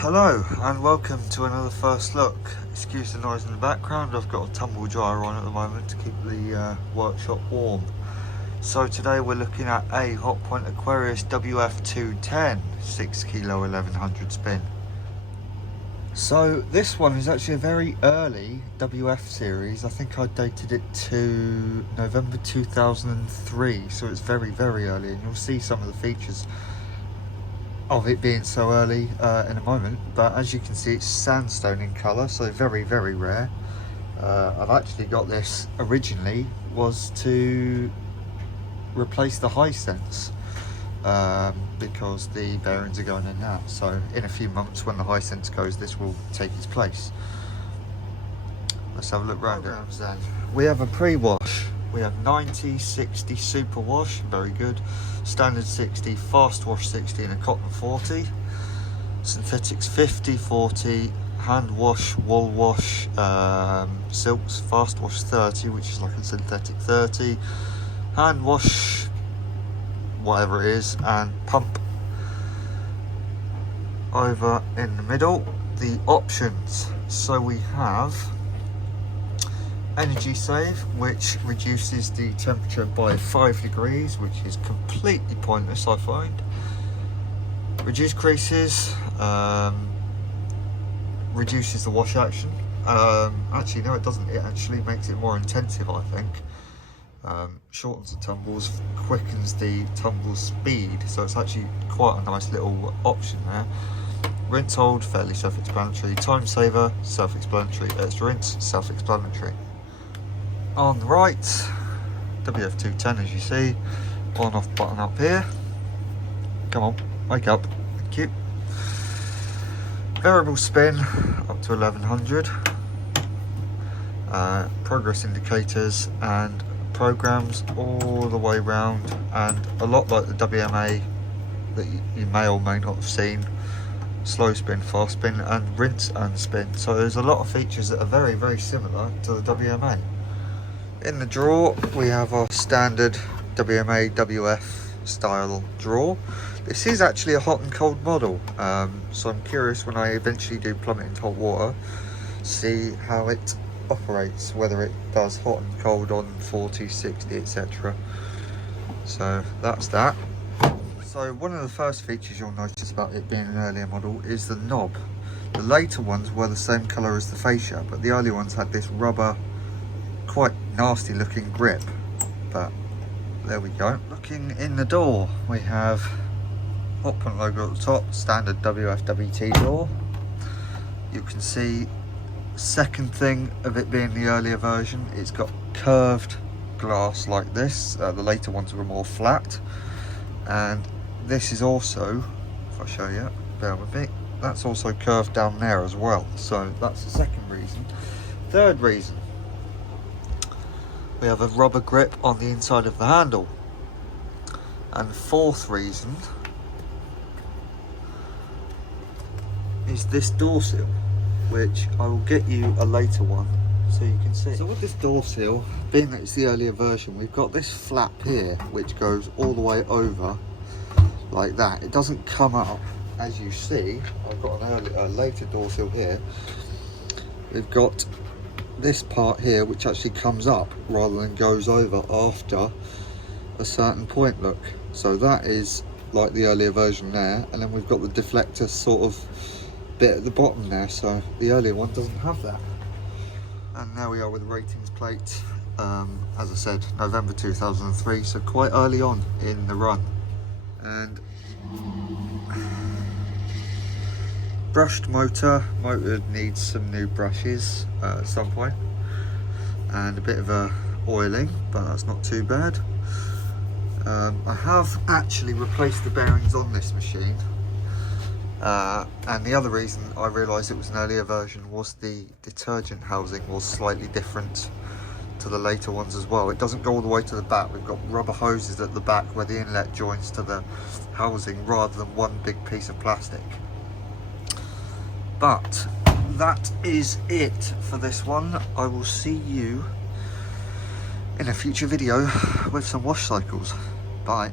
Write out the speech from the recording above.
Hello and welcome to another first look. Excuse the noise in the background, I've got a tumble dryer on at the moment to keep the workshop warm. So today we're looking at a Hotpoint Aquarius WF210 6 kilo 1100 spin. So this one is actually a very early WF series. I think I dated it to November 2003, so it's very early, and you'll see some of the features of it being so early in a moment. But as you can see, it's sandstone in colour, so very rare. I've actually got this originally was to replace the high sense because the bearings are going in now, so in a few months when the high sense goes, this will take its place. Let's have a look round it. Then we have a pre-wash. We have 90, 60 super wash, very good, standard 60, fast wash 60 and a cotton 40, synthetics 50, 40, hand wash, wool wash, silks, fast wash 30, which is like a synthetic 30, hand wash, whatever it is, and pump. Over in the middle, the options. So we have energy save, which reduces the temperature by 5 degrees, which is completely pointless, I find. Reduce creases, reduces the wash action. Actually no, it doesn't, it actually makes it more intensive, I think. Shortens the tumbles, quickens the tumble speed, so it's actually quite a nice little option there. Rinse hold, fairly self-explanatory. Time saver, self-explanatory. Extra rinse, self-explanatory. On the right, WF210, as you see, on off button up here. Come on, wake up, thank you. Variable spin up to 1100. Progress indicators and programs all the way round, and a lot like the WMA that you may or may not have seen. Slow spin, fast spin, and rinse and spin. So there's a lot of features that are very similar to the WMA. In the drawer we have our standard WMA WF style drawer. This is actually a hot and cold model, so I'm curious when I eventually do plumb it into hot water, see how it operates, whether it does hot and cold on 40, 60, etc. So that's that. So one of the first features you'll notice about it being an earlier model is the knob. The later ones were the same colour as the fascia, but the early ones had this rubber, quite nasty looking grip. But there we go. Looking in the door, we have Hotpoint logo at the top, standard WF210T door. You can see, second thing of it being the earlier version, it's got curved glass like this. The later ones were more flat, and this is also, if I show you, bear with me, that's also curved down there as well. So that's the second reason. Third reason, we have a rubber grip on the inside of the handle. And fourth reason is this door seal, which I will get you a later one so you can see. So with this door seal, being that it's the earlier version, we've got this flap here which goes all the way over like that. It doesn't come up, as you see. I've got a later door seal here. We've got this part here which actually comes up rather than goes over after a certain point, look. So that is like the earlier version there, and then we've got the deflector sort of bit at the bottom there, so the earlier one doesn't have that. And now we are with the ratings plate. As I said, November 2003, so quite early on in the run. And brushed motor needs some new brushes at some point, and a bit of a oiling, but that's not too bad. I have actually replaced the bearings on this machine, and the other reason I realised it was an earlier version was the detergent housing was slightly different to the later ones as well. It doesn't go all the way to the back. We've got rubber hoses at the back where the inlet joins to the housing, rather than one big piece of plastic. But that is it for this one. I will see you in a future video with some wash cycles. Bye.